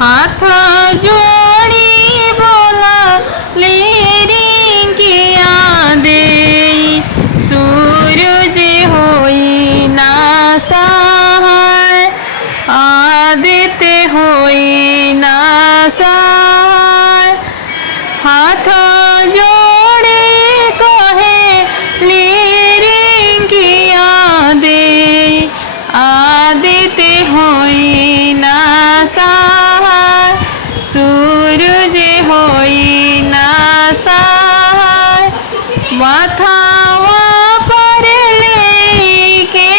हाथ जोड़ी बोला ले रिंकिया दे सूरज होई ना सहाय आदित्य होई ना सहाय हाथ जोड़े कहे ले रिंकिया दे आदित्य होई ना सहाय सूरज होई ना सहाय माथावा पर लेके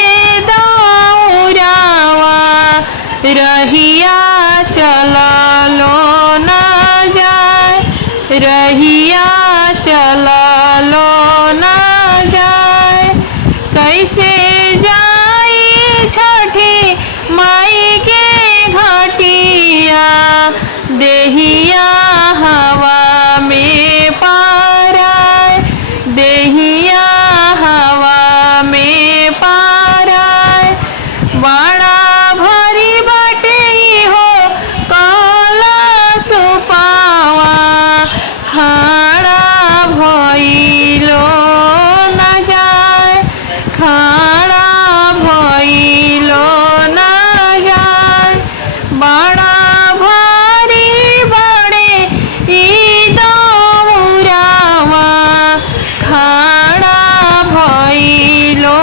दौरावा रहिया चललो ना जाए रहिया चललो ना जाए कैसे जाई छठी माई के घटिया देहिया हवा में पाराय देहिया हवा में पाराय बड़ा भरी बाटे हो काला सुपावा खड़ा भइलो ना जाए खड़ा भइलो ना जाए बड़ा भारी बड़े ई दौरावा खड़ा भइलो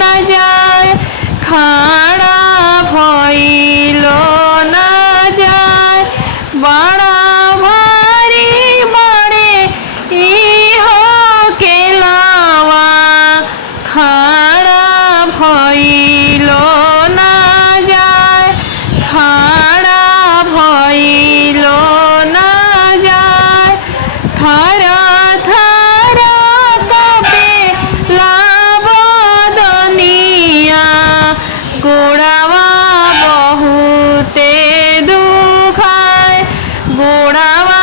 ना जाए खड़ा भइलो ना जाए बड़ा भारी बड़े ई हो केलावा खड़ा भइलो ना जाए खड़ा भइलो ना जाए थर थर कपे लाबदनिया गोड़ावा बहुते दुखाए गोड़ावा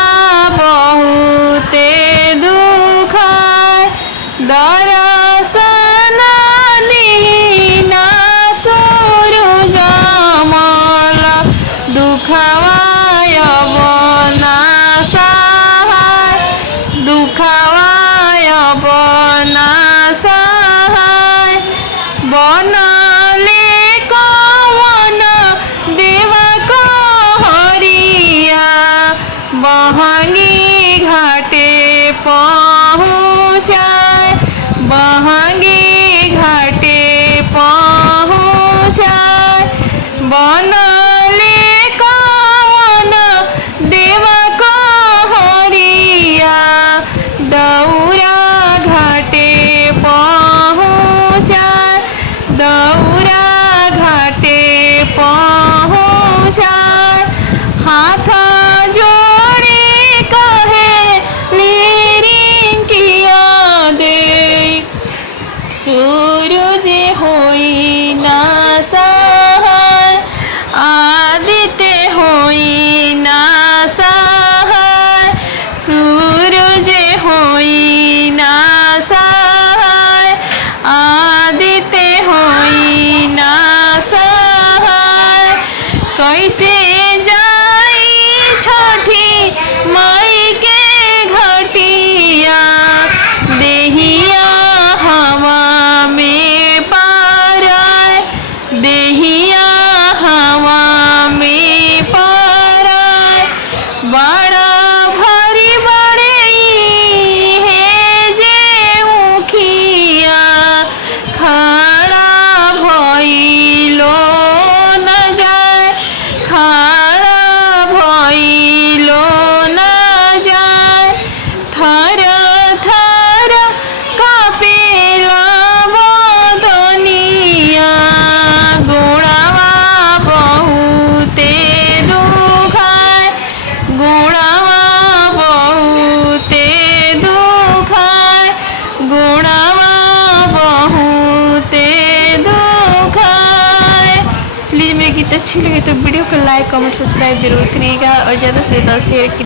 बहुते दुखाए दरसन दीना सूरज मल दुखवाय बना सहाय दुखवाय बना सहाय बनले कवन देवा कहरिया बहंगी घाटे पहुँचाए बहंगी घाटे पहुँचाए बनले कवन देवा कहरिया दौरा घाटे पहुँचाए दौरा घाटे पहुँचाए हाथ जोड़े कहे रिंकिया दे सूरज होई ना सहाय आदित्य होई ना सहाय सूरज होई ना सहाय आदित्य होई ना सहाय कैसे जाई छठी माई के घटिया देहिया हवा में पाराय देहिया हवा में पाराय बड़ा भारी बड़े ई है जे उखिया खड़ा भइलो न जाए खड़ा भइलो न जाए थर थर कापेला बदनिया गोड़ावा बहुते दुखाए गोड़ावा बहुते दुखाए गोड़ावा बहुते दुखाए। प्लीज़ मेरे गीत अच्छी लगे तो वीडियो को लाइक कमेंट सब्सक्राइब जरूर करिएगा और ज़्यादा से ज़्यादा शेयर